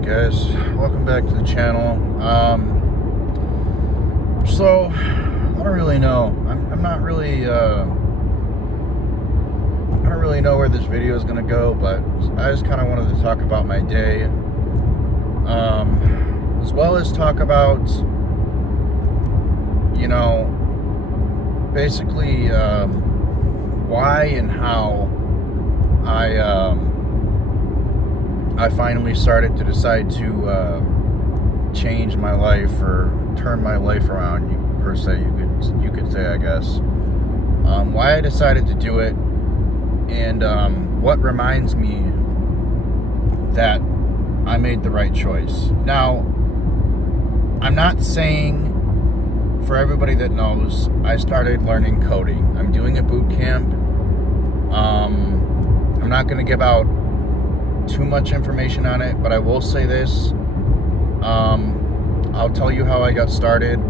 Alright guys, welcome back to the channel. So I don't really know. I'm not really I don't really know where this video is gonna go, but I just kinda wanted to talk about my day. As well as talk about, basically why and how I finally started to decide to change my life, or turn my life around, per se, you could say, I guess. Why I decided to do it, and what reminds me that I made the right choice. Now, I'm not saying, for everybody that knows, I started learning coding. I'm doing a boot camp. I'm not going to give out too much information on it, but I will say this. I'll tell you how I got started.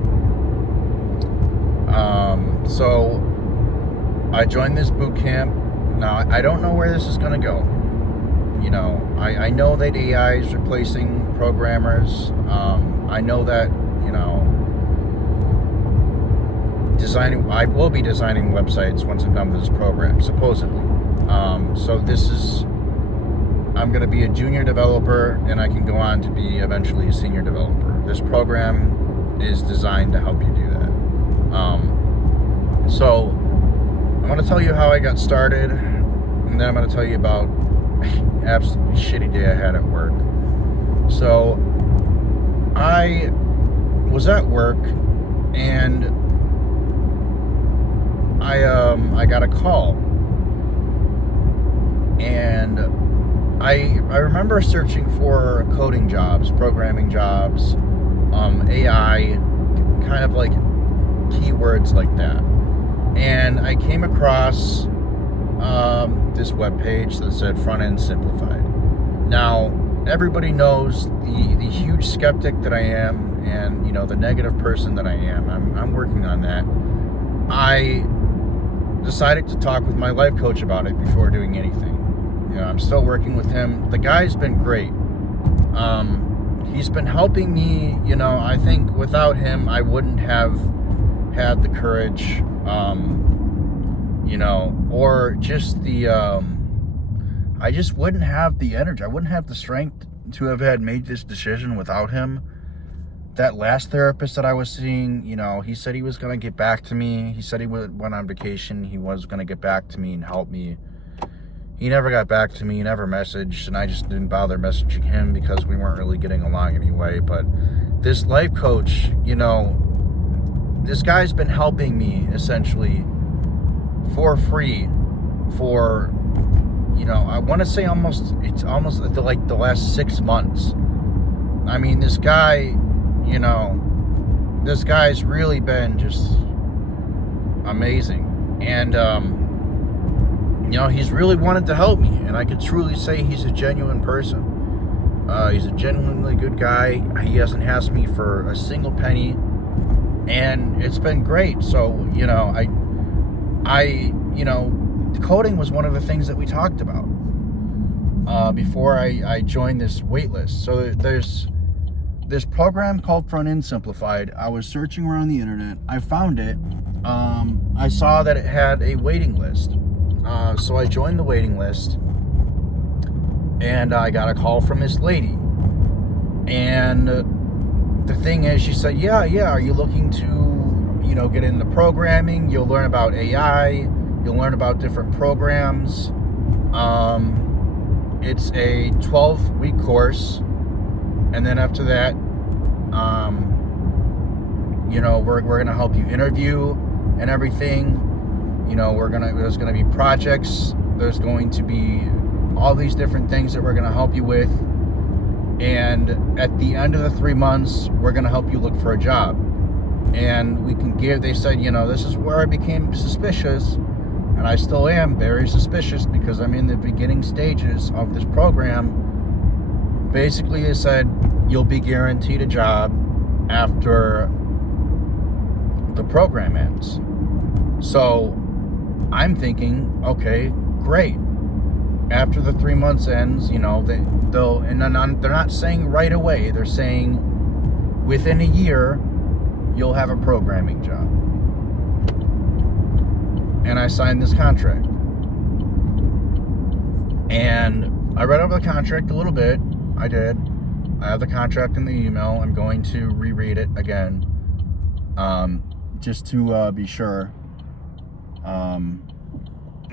So I joined this boot camp. Now, I don't know where this is going to go. I know that AI is replacing programmers. I know that, I will be designing websites once I'm done with this program, supposedly. I'm going to be a junior developer, and I can go on to be eventually a senior developer. This program is designed to help you do that. So I'm going to tell you how I got started, and then I'm going to tell you about an absolutely shitty day I had at work. So I was at work, and I got a call, and I remember searching for coding jobs, programming jobs, AI, kind of like keywords like that. And I came across this webpage that said Front End Simplified. Now, everybody knows the huge skeptic that I am, and the negative person that I am. I'm working on that. I decided to talk with my life coach about it before doing anything. I'm still working with him. The guy's been great. He's been helping me. I think without him, I wouldn't have had the courage, or just I just wouldn't have the energy. I wouldn't have the strength to have made this decision without him. That last therapist that I was seeing, he said he was going to get back to me. He said he went on vacation. He was going to get back to me and help me. He never got back to me. He never messaged, and I just didn't bother messaging him because we weren't really getting along anyway. But this life coach, this guy's been helping me essentially for free for, I want to say it's almost like the last 6 months. I mean, this guy, this guy's really been just amazing. And, he's really wanted to help me, and I could truly say he's a genuine person. He's a genuinely good guy. He hasn't asked me for a single penny, and it's been great. So, coding was one of the things that we talked about before I joined this wait list. So there's this program called Front End Simplified. I was searching around the internet. I found it. I saw that it had a waiting list. So I joined the waiting list, and I got a call from this lady. And the thing is, she said, yeah, are you looking to, get into programming? You'll learn about AI. You'll learn about different programs. It's a 12-week course. And then after that, we're going to help you interview and everything. There's going to be projects. There's going to be all these different things that we're going to help you with. And at the end of the 3 months, we're going to help you look for a job. And they said, this is where I became suspicious. And I still am very suspicious because I'm in the beginning stages of this program. Basically, they said, you'll be guaranteed a job after the program ends. So I'm thinking, okay, great. after the 3 months ends, they're not saying right away. They're saying within a year, you'll have a programming job. And I signed this contract. And I read over the contract a little bit. I did. I have the contract in the email. I'm going to reread it again, just to be sure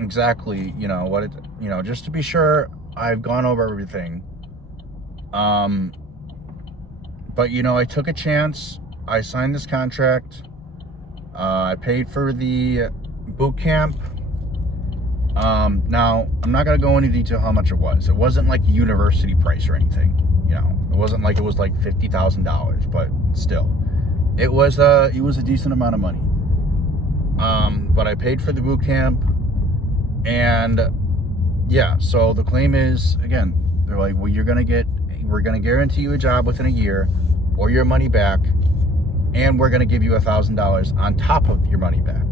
exactly, what it, just to be sure I've gone over everything. But I took a chance. I signed this contract. I paid for the boot camp. Now, I'm not going to go into detail how much it was. It wasn't like university price or anything. It wasn't like it was like $50,000, but still, it was a decent amount of money. But I paid for the boot camp, and yeah, so the claim is, again, they're like, well, we're going to guarantee you a job within a year or your money back, and we're going to give you $1,000 on top of your money back.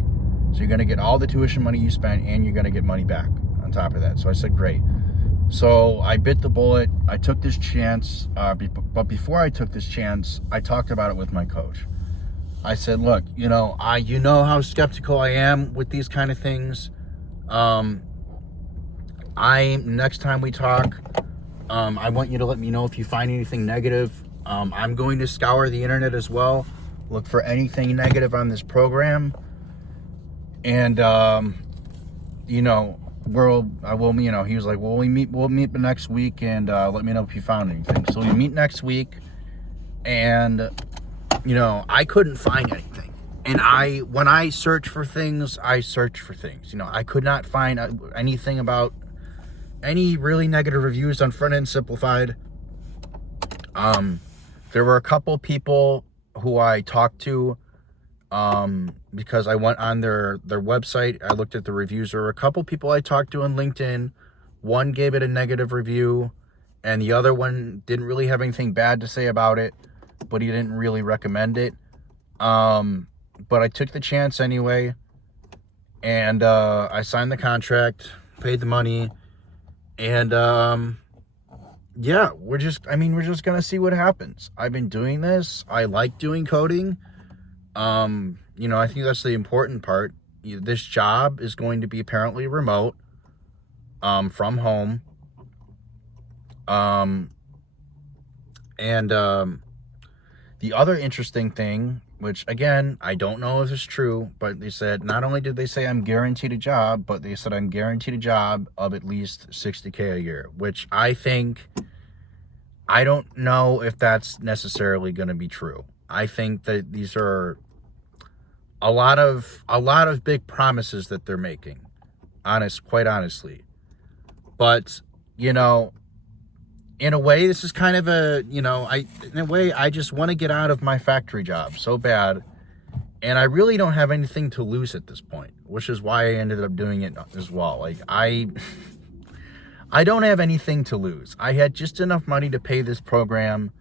So you're going to get all the tuition money you spent, and you're going to get money back on top of that. So I said, great. So I bit the bullet. I took this chance. But before I took this chance, I talked about it with my coach. I said, look, you know how skeptical I am with these kind of things. Next time we talk, I want you to let me know if you find anything negative. I'm going to scour the internet as well, look for anything negative on this program. And, he was like, well, we'll meet the next week, and let me know if you found anything. So we meet next week, and, I couldn't find anything. And when I search for things, I search for things. I could not find anything about any really negative reviews on Front End Simplified. There were a couple people who I talked to, because I went on their website. I looked at the reviews. There were a couple people I talked to on LinkedIn. One gave it a negative review, and the other one didn't really have anything bad to say about it, but he didn't really recommend it. But I took the chance anyway, and I signed the contract, paid the money, and yeah, we're just gonna see what happens. I've been doing this. I like doing coding. I think that's the important part. This job is going to be apparently remote, from home. The other interesting thing, which again, I don't know if it's true, but they said, not only did they say I'm guaranteed a job, but they said I'm guaranteed a job of at least $60K a year, which I don't know if that's necessarily going to be true. I think that these are a lot of big promises that they're making, quite honestly. But, in a way, this is kind of I just want to get out of my factory job so bad. And I really don't have anything to lose at this point, which is why I ended up doing it as well. Like, I don't have anything to lose. I had just enough money to pay this program.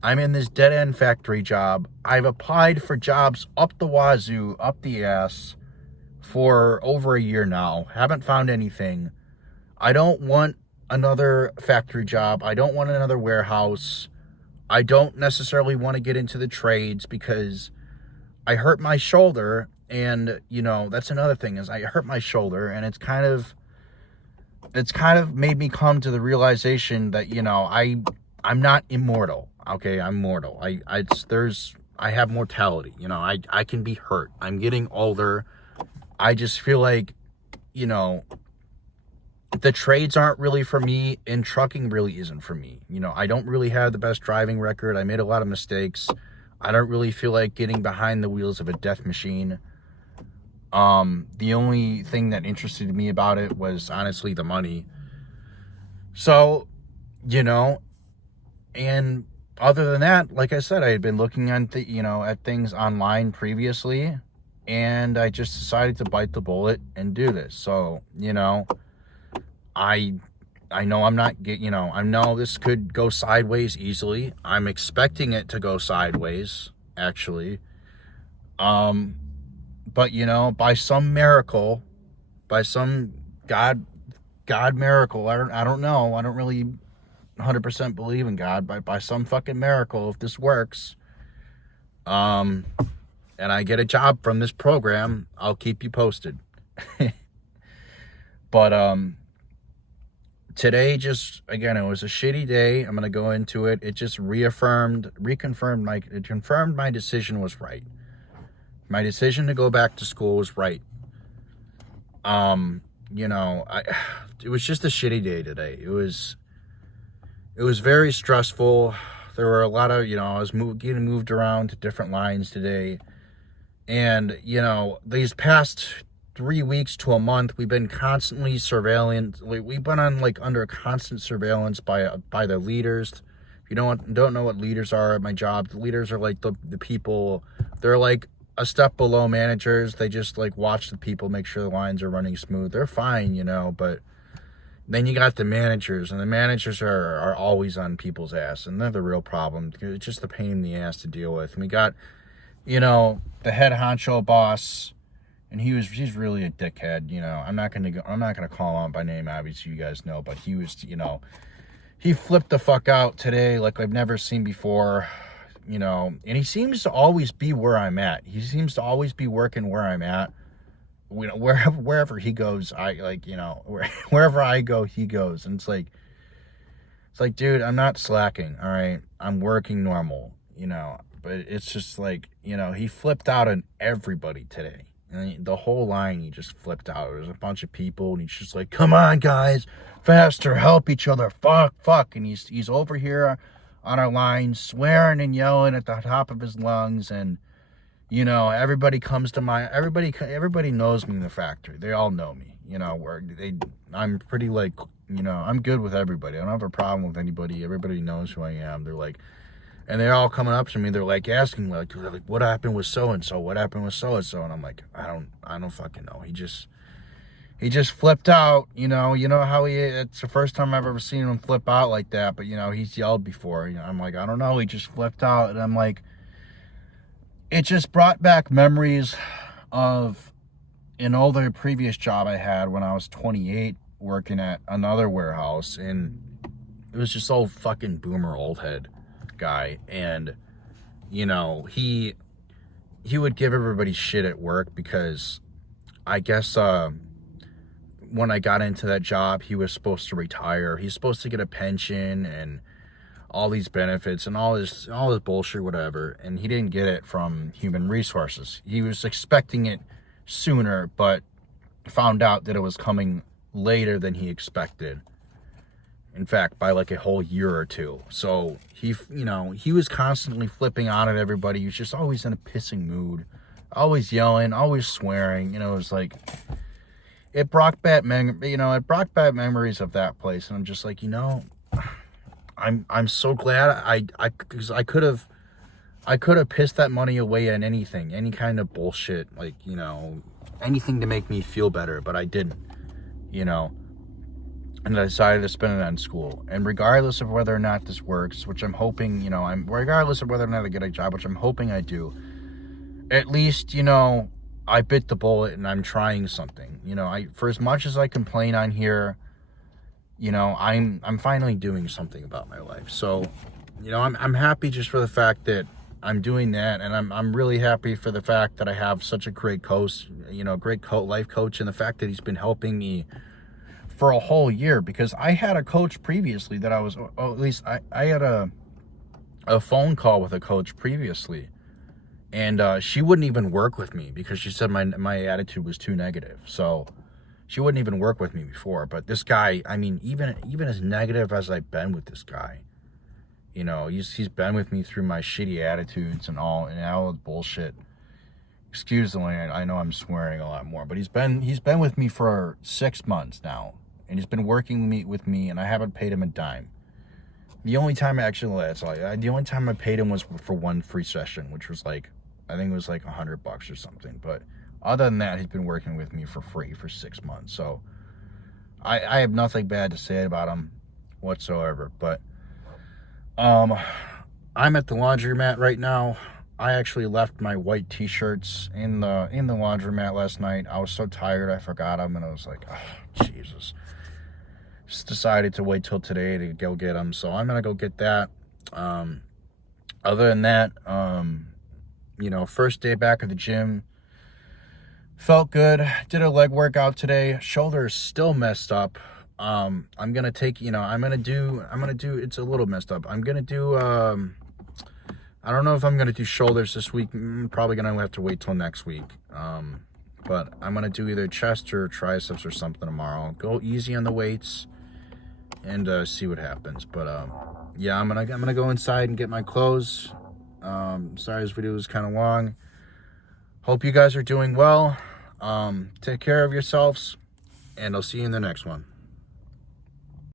I'm in this dead-end factory job. I've applied for jobs up the wazoo, up the ass, for over a year now. Haven't found anything. I don't want another factory job. I don't want another warehouse. I don't necessarily want to get into the trades because I hurt my shoulder. And, that's another thing, is I hurt my shoulder, and it's kind of made me come to the realization that, I'm not immortal. Okay, I'm mortal. I have mortality. I can be hurt. I'm getting older. I just feel like, the trades aren't really for me, and trucking really isn't for me. I don't really have the best driving record. I made a lot of mistakes. I don't really feel like getting behind the wheels of a death machine. The only thing that interested me about it was honestly the money. So, and other than that, like I said, I had been looking at things online previously, and I just decided to bite the bullet and do this. So, I know I'm not I know this could go sideways easily. I'm expecting it to go sideways, actually. But by some miracle, by some God miracle. I don't know. I don't really 100% believe in God, but by some fucking miracle, if this works, and I get a job from this program, I'll keep you posted. But today, just again, it was a shitty day. I'm gonna go into it. It just confirmed my decision was right. My decision to go back to school was right. It was just a shitty day today. It was very stressful. There were a lot of, I was getting moved around to different lines today. And, these past 3 weeks to a month, we've been constantly surveillance. We've been on under constant surveillance by the leaders. If you don't know what leaders are at my job, the leaders are like the people. They're like a step below managers. They just watch the people, make sure the lines are running smooth. They're fine, but then you got the managers, and the managers are always on people's ass, and they're the real problem. It's just a pain in the ass to deal with. And we got, the head honcho boss, and he's really a dickhead. I'm not gonna call him by name, obviously you guys know, but he was, he flipped the fuck out today like I've never seen before. And he seems to always be where I'm at. He seems to always be working where I'm at. Wherever he goes, wherever I go, he goes. And it's like, dude, I'm not slacking. All right. I'm working normal, but it's just he flipped out on everybody today. And the whole line, he just flipped out. There's a bunch of people, and he's just like, come on, guys, faster, help each other, fuck. And he's over here on our line, swearing and yelling at the top of his lungs, and everybody comes to everybody knows me in the factory. They all know me, I'm pretty I'm good with everybody. I don't have a problem with anybody. Everybody knows who I am. And they're all coming up to me. They're asking what happened with so and so? What happened with so and so? And I'm like, I don't fucking know. He just flipped out, how it's the first time I've ever seen him flip out like that, but he's yelled before, I'm like, I don't know, he just flipped out. And I'm like, it just brought back memories of an older previous job I had when I was 28, working at another warehouse, and it was just old fucking boomer old head guy. And he would give everybody shit at work because I guess when I got into that job, he was supposed to retire. He's supposed to get a pension and all these benefits and all this bullshit, whatever. And he didn't get it from human resources. He was expecting it sooner, but found out that it was coming later than he expected. In fact, by a whole year or two. So he was constantly flipping out at everybody. He was just always in a pissing mood, always yelling, always swearing. It was it brought back memories of that place. And I'm just I'm so glad because I could have pissed that money away on anything, any kind of bullshit, anything to make me feel better, but I didn't, and I decided to spend it on school. And regardless of whether or not this works, which I'm hoping, regardless of whether or not I get a job, which I'm hoping I do, at least, I bit the bullet and I'm trying something. For as much as I complain on here, I'm finally doing something about my life. So, I'm happy just for the fact that I'm doing that, and I'm really happy for the fact that I have such a great coach, life coach, and the fact that he's been helping me for a whole year, because I had a coach previously that at least I had a phone call with a coach previously, and she wouldn't even work with me because she said my attitude was too negative. So she wouldn't even work with me before. But this guy, even as negative as I've been with this guy, he's been with me through my shitty attitudes and all the bullshit. Excuse the way I know I'm swearing a lot more, but he's been with me for 6 months now, and he's been working with me, and I haven't paid him a dime. The only time the only time I paid him was for one free session, which was I think it was $100 or something. But other than that, he's been working with me for free for 6 months. So I have nothing bad to say about him whatsoever. But I'm at the laundromat right now. I actually left my white t-shirts in the laundromat last night. I was so tired I forgot them, and I was like, oh, Jesus. just decided to wait till today to go get them. So I'm going to go get that. Other than that, first day back at the gym, felt good. Did a leg workout today. Shoulder is still messed up. I'm gonna take, it's a little messed up. I'm gonna do, I don't know if I'm gonna do shoulders this week. Probably gonna have to wait till next week. But I'm gonna do either chest or triceps or something tomorrow. Go easy on the weights and see what happens. But yeah, I'm gonna go inside and get my clothes. Sorry this video was kind of long. Hope you guys are doing well. Take care of yourselves, and I'll see you in the next one.